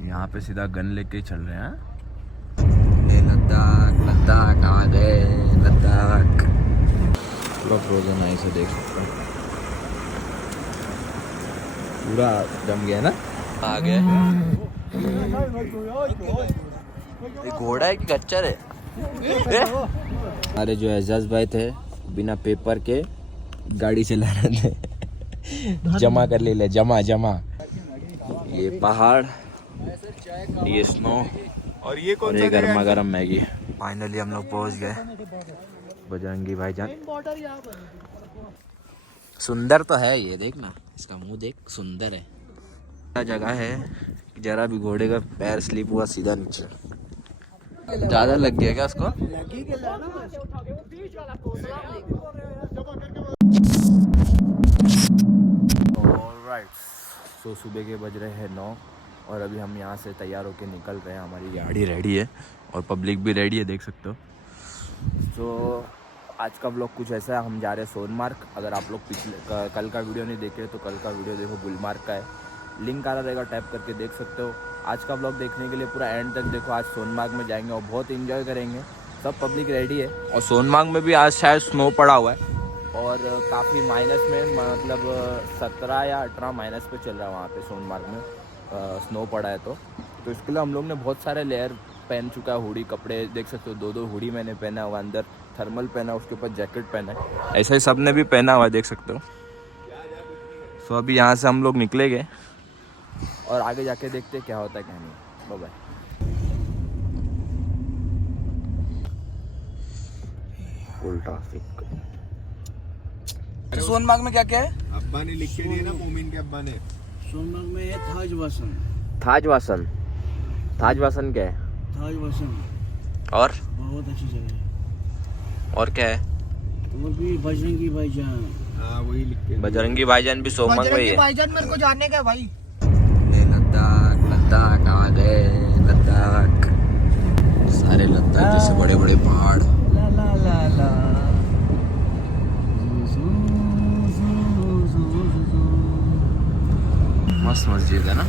यहाँ पे सीधा गन लेके ही चल रहे हैं। लद्दाख लद्दाख आ गए लद्दाख। पूरा फ्रोजन आइस से देख सकते हैं, पूरा जम गया ना। आ गए। ये घोड़ा है कि खच्चर है? हमारे जो एजाज भाई थे बिना पेपर के गाड़ी चला रहे थे। जमा कर ले जमा। ये पहाड़, ये स्नो और ये कौन सा गर्मा गर्म मैगी। फाइनली हम लोग पहुंच गए बजरंगी भाईजान। सुंदर तो है ये, देख ना इसका मुंह देख, सुंदर है। जगह है जरा भी घोड़े का पैर स्लिप हुआ सीधा नीचे। ज्यादा लग गया क्या उसको? तो सुबह के बज रहे हैं 9 और अभी हम यहाँ से तैयार होकर निकल रहे हैं। हमारी गाड़ी रेडी है और पब्लिक भी रेडी है, देख सकते हो। तो आज का व्लॉग कुछ ऐसा है, हम जा रहे हैं सोनमार्ग। अगर आप लोग कल का वीडियो नहीं देखे तो कल का वीडियो देखो, गुलमार्ग का है, लिंक आ रहा रहेगा, टैप करके देख सकते हो। आज का व्लॉग देखने के लिए पूरा एंड तक देखो। आज सोनमार्ग में जाएंगे और बहुत एंजॉय करेंगे, सब पब्लिक रेडी है। और सोनमार्ग में भी आज शायद स्नो पड़ा हुआ है और काफ़ी माइनस में, मतलब 17 या 18 माइनस पे चल रहा है वहाँ पे सोनमार्ग में। स्नो पड़ा है तो इसके लिए हम लोग ने बहुत सारे लेयर पहन चुका है। हुडी कपड़े देख सकते हो, 2 हुडी मैंने पहना हुआ, अंदर थर्मल पहना, उसके ऊपर जैकेट पहना है। ऐसा ही सब ने भी पहना हुआ है, देख सकते हो। सो अभी यहाँ से हम लोग निकलेंगे और आगे जाके देखते क्या होता है क्या नहीं। Bye bye. Full traffic. Sonmarg में क्या क्या है? अब्बा ने लिख के दिया ना, मोमिन के अब्बा ने। सोनमार्ग में है थाजवासन। थाजवासन क्या है? थाजवासन और बहुत अच्छी जगह है। और क्या है? और भी बजरंगी भाईजान। हाँ वही लिख के। बजरंगी भाईजान भी सोनमार्ग में ही है। भाईजान मेरे को जानने का भाई। लद्दाख आ गए लद्दाख। सारे लद्दाख जैसे बड़े बड़े पहाड़। ला ला ला ला। मस्त मस्जिद है ना।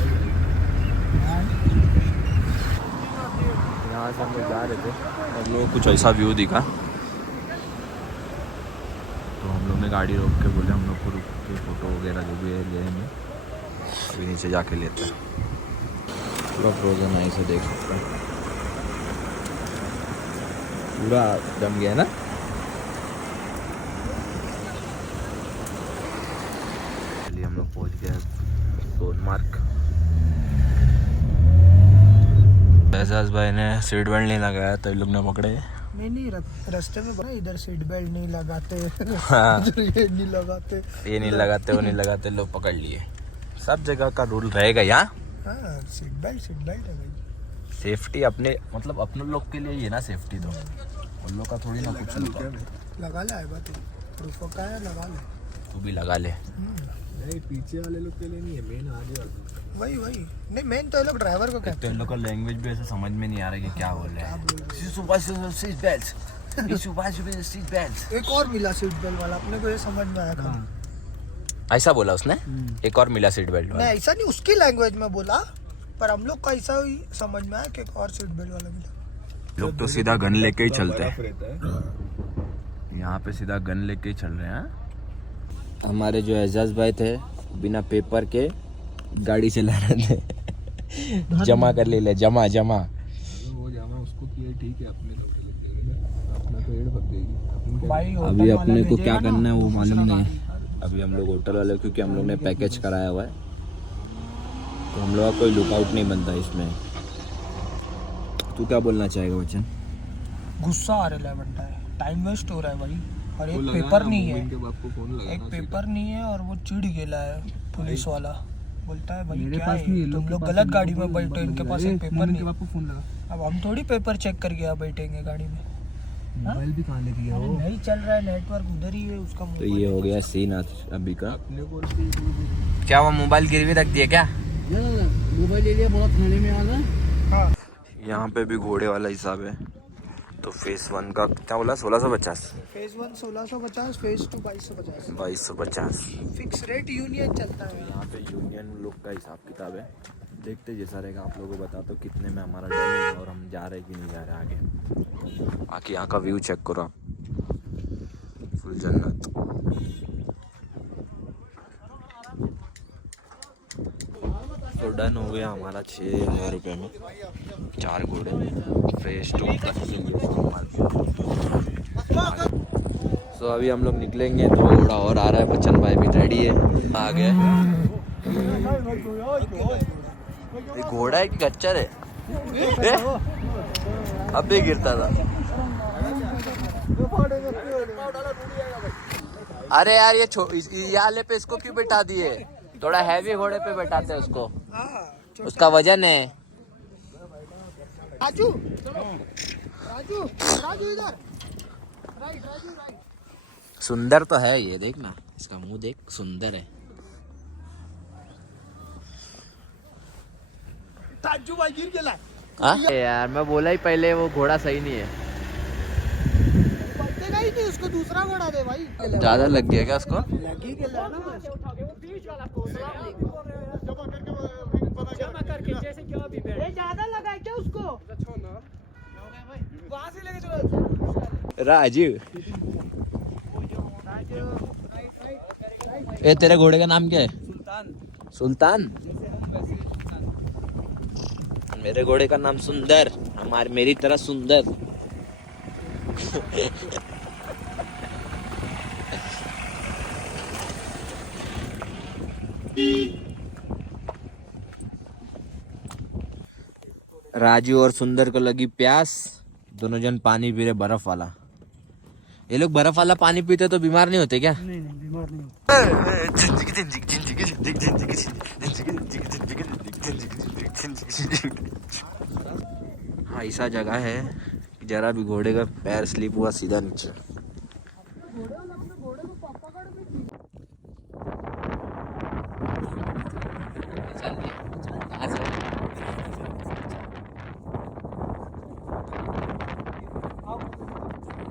यहाँ से हम लोग जा रहे थे और लोग कुछ ऐसा व्यू दिखा तो हम लोग ने गाड़ी रोक के बोले हम लोग को रुक के फ़ोटो वगैरह जो भी है लेंगे। अभी नीचे जाके लेते हैं। पूरा फ्रोजन आइस से देख सकते हैं, पूरा जम गया ना। चलिए हम लोग पहुँच गए सोनमार्ग। एजाज भाई ने सीट बेल्ट नहीं लगाया तो इन लोग ने पकड़े। नहीं रास्ते में बोला इधर सीट बेल्ट नहीं लगाते। हाँ। ये नहीं लगाते, ये नहीं लगाते, वो नहीं लगाते, लोग पकड़ लिए। सब जगह का रूल रहेगा यहाँ। हाँ, सीट बेल्ट है भाई। सेफ्टी अपने, मतलब अपने लोग के लिए ही है ना सेफ्टी, तो उन लोग का थोड़ी ना कुछ लगा ले, बात प्रूफ का है, लगा ले। तू भी लगा ले। नहीं पीछे वाले लोग के लिए नहीं है, मेन आगे वाले। वही नहीं, मेन तो ये लोग ड्राइवर को कहते हैं। इन लोग का लैंग्वेज भी ऐसे समझ में नहीं आ रहा है कि क्या बोल रहे हैं। Seat belt. एक और मिला सीट बेल्ट वाला, अपने को ये समझ में आया था। ऐसा बोला उसने, एक और मिला सीट बेल्ट वाला। नहीं ऐसा नहीं, उसकी लैंग्वेज में बोला, पर हम लोग का ऐसा ही समझ में आया कि एक और सीट बेल्ट वाला मिला। लोग तो सीधा गन लेके ही चलते हैं। यहाँ पे सीधा गन लेके ही चल रहे हैं। हमारे जो एजाज भाई थे बिना पेपर के गाड़ी चला रहे थे। जमा कर ले जमा। वो जमा उसको किया ठीक है, अपने तो अपना तो एड फक देगी अभी अपने को क्या करना है वो मालूम नहीं। अभी हम लोग होटल वाले, क्योंकि हम लोग ने पैकेज कराया हुआ है तो हम लोग का कोई लुकआउट नहीं बनता इसमें। तू क्या बोलना चाहेगा बच्चन? गुस्सा आ रहा बनता है, टाइम वेस्ट हो रहा है भाई। और एक पेपर नहीं है, एक पेपर नहीं है और वो चिढ़ गेला है पुलिस वाला। बोलता है भाई क्या है, तुम लोग गलत गाड़ी में बैठे, इनके पास एक पेपर नहीं है। अब हम थोड़ी पेपर चेक करके यहाँ बैठेंगे गाड़ी में। मोबाइल भी कहाँ लेके गया वो? नहीं चल रहा है, नेटवर्क उधर ही है उसका। तो ये हो गया सीन अभी का। क्या वो मोबाइल गिरवी रख दिया क्या? मोबाइल ले लिया, बहुत थाने में आ गया। हाँ, यहाँ पे भी घोड़े वाला हिसाब है। तो फेज 1 का कितना बोला 1650? Phase 1 1650, phase 2 2250। 2250। Fix rate union चलता है। यहाँ पे यूनियन लोग का हिसाब किताब है, देखते जैसा रहेगा आप लोगों को बता दो कितने में हमारा डन है और हम जा रहे कि नहीं जा रहे आगे। बाकी यहाँ का व्यू चेक करो आप, फुल जन्नत। तो डन हो गया हमारा 6000 रुपये में 4 घोड़े। फेज 2 का सो अभी हम लोग निकलेंगे, 2 घोड़ा और आ रहा है, बच्चन भाई भी रेडी है, आ गए। ये घोड़ा है कि खच्चर है? अब भी गिरता था। अरे यार ये वाले पे इसको क्यों बैठा दिए? थोड़ा हैवी घोड़े पे बैठाते हैं उसको, उसका वजन है। राजू राजू राजू इधर, राइट राजू राइट। सुंदर तो है ये, देख ना इसका मुंह देख, सुंदर है। राजू भाई गिर गया। हाँ यार मैं बोला ही पहले वो घोड़ा सही नहीं है। बैठेगा ही नहीं, उसको दूसरा घोड़ा दे भाई। ज्यादा लग गया क्या उसको? लगी गया ना ज्यादा लगा है क्या उसको? वहां से लेके चलो राजू। ए तेरे घोड़े का नाम क्या है? सुल्तान। मेरे घोड़े का नाम सुंदर, मेरी तरह सुंदर। राजू और सुंदर को लगी प्यास, दोनों जन पानी पी रहे बर्फ वाला। ये लोग बर्फ वाला पानी पीते तो बीमार नहीं होते क्या? नहीं बीमार नहीं हाँ ऐसा जगह है जरा भी घोड़े का पैर स्लिप हुआ सीधा नीचे।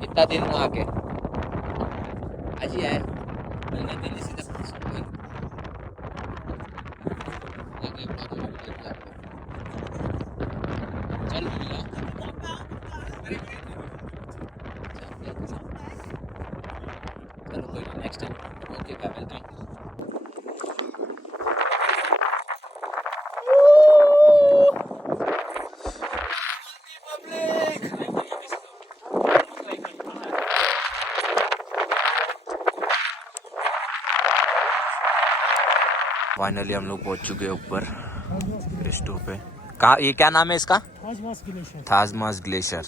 कितना दिन हुआ आके? आज ही आए। दिल्ली से चल चलो कोई नेक्स्ट टाइम। ओके क्या मिलता है। फाइनली हम लोग पहुंच चुके हैं ऊपर फेज 2 पे। कहाँ, ये क्या नाम है इसका? थाजमास ग्लेशियर।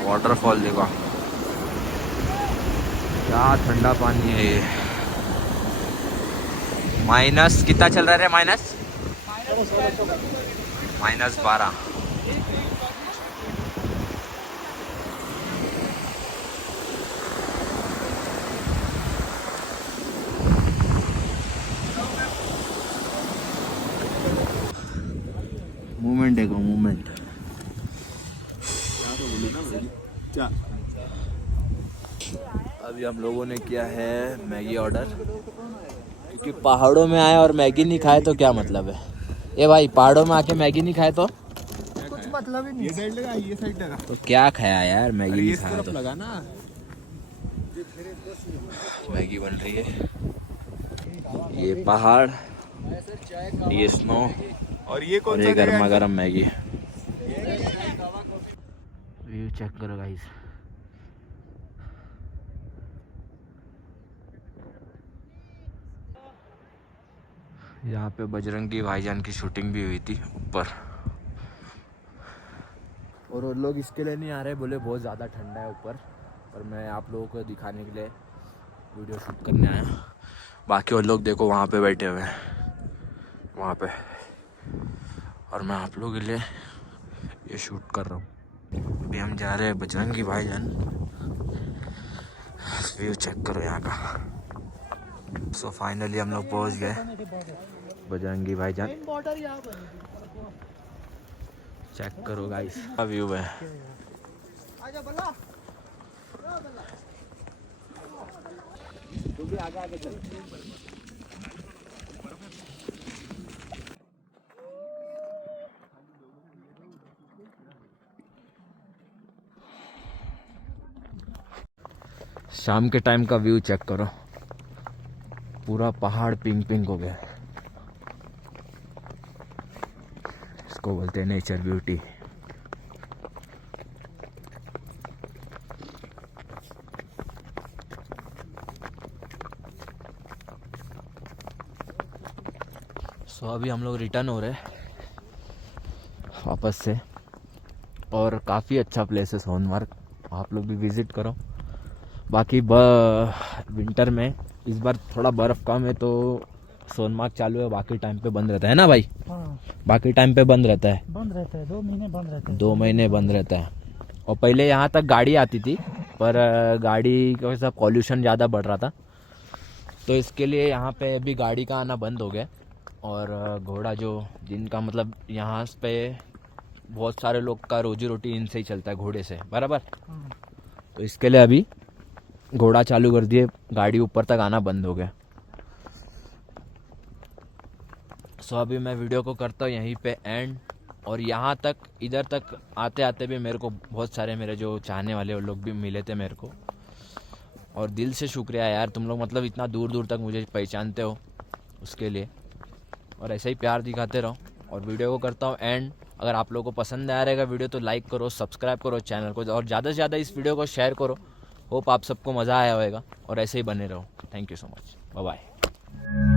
वाटरफॉल देखो, क्या ठंडा पानी है ये। माइनस कितना चल रहा है? -12। मूवमेंट देखो, मूवमेंट। अभी हम लोगों ने किया है मैगी ऑर्डर, क्योंकि पहाड़ों में आए और मैगी नहीं खाए तो क्या मतलब है? ए भाई पहाड़ों में आके मैगी नहीं खाए तो कुछ मतलब ही नहीं। ये साइड लगा, ये साइड लगा। तो क्या खाया यार? मैगी नहीं इस खाया तरफ तो। लगा ना। मैगी बन रही है, ये पहाड़, ये स्नो और ये और ये गर्मा गर्म मैगी। व्यू चेक करो गाइस। यहाँ पे बजरंगी भाईजान की शूटिंग भी हुई थी ऊपर। और वो लोग इसके लिए नहीं आ रहे, बोले बहुत ज़्यादा ठंडा है ऊपर, पर मैं आप लोगों को दिखाने के लिए वीडियो शूट करने आया। बाकी वो लोग देखो वहाँ पे बैठे हुए हैं, वहाँ पे, और मैं आप लोगों के लिए ये शूट कर रहा हूँ। अभी हम जा रहे हैं बजरंगी भाईजान। व्यू चेक करो यहाँ का। सो फाइनली हम लोग पहुँच गए बजरंगी भाईजान। चेक करो गाइस का व्यू है। शाम के टाइम का व्यू चेक करो, पूरा पहाड़ पिंक पिंक हो गया। इसको बोलते हैं नेचर ब्यूटी। सो अभी हम लोग रिटर्न हो रहे हैं वापस से, और काफ़ी अच्छा प्लेस है सोनमार्ग, आप लोग भी विज़िट करो। बाकी विंटर में इस बार थोड़ा बर्फ़ कम है तो सोनमार्ग चालू है, बाकी टाइम पे बंद रहता है ना भाई? हाँ बाकी टाइम पे बंद रहता है, 2 महीने बंद रहता है। 2 महीने बंद रहता है। और पहले यहाँ तक गाड़ी आती थी, पर गाड़ी का सब पॉल्यूशन ज़्यादा बढ़ रहा था, तो इसके लिए यहाँ पे अभी गाड़ी का आना बंद हो गया। और घोड़ा जो जिनका मतलब यहाँ पे बहुत सारे लोग का रोजी रोटी इनसे ही चलता है, घोड़े से, बराबर। तो इसके लिए अभी घोड़ा चालू कर दिए, गाड़ी ऊपर तक आना बंद हो गया। सो अभी मैं वीडियो को करता हूँ यहीं पे एंड। और यहाँ तक इधर तक आते आते भी मेरे को बहुत सारे मेरे जो चाहने वाले वो लोग भी मिले थे मेरे को, और दिल से शुक्रिया यार, तुम लोग मतलब इतना दूर दूर तक मुझे पहचानते हो उसके लिए, और ऐसे ही प्यार दिखाते रहो। और वीडियो को करता हूँ एंड। अगर आप लोगों को पसंद आ रहेगा वीडियो तो लाइक करो, सब्सक्राइब करो चैनल को, और ज़्यादा से ज़्यादा इस वीडियो को शेयर करो। होप आप सबको मज़ा आया होगा और ऐसे ही बने रहो। Thank you so much, bye bye.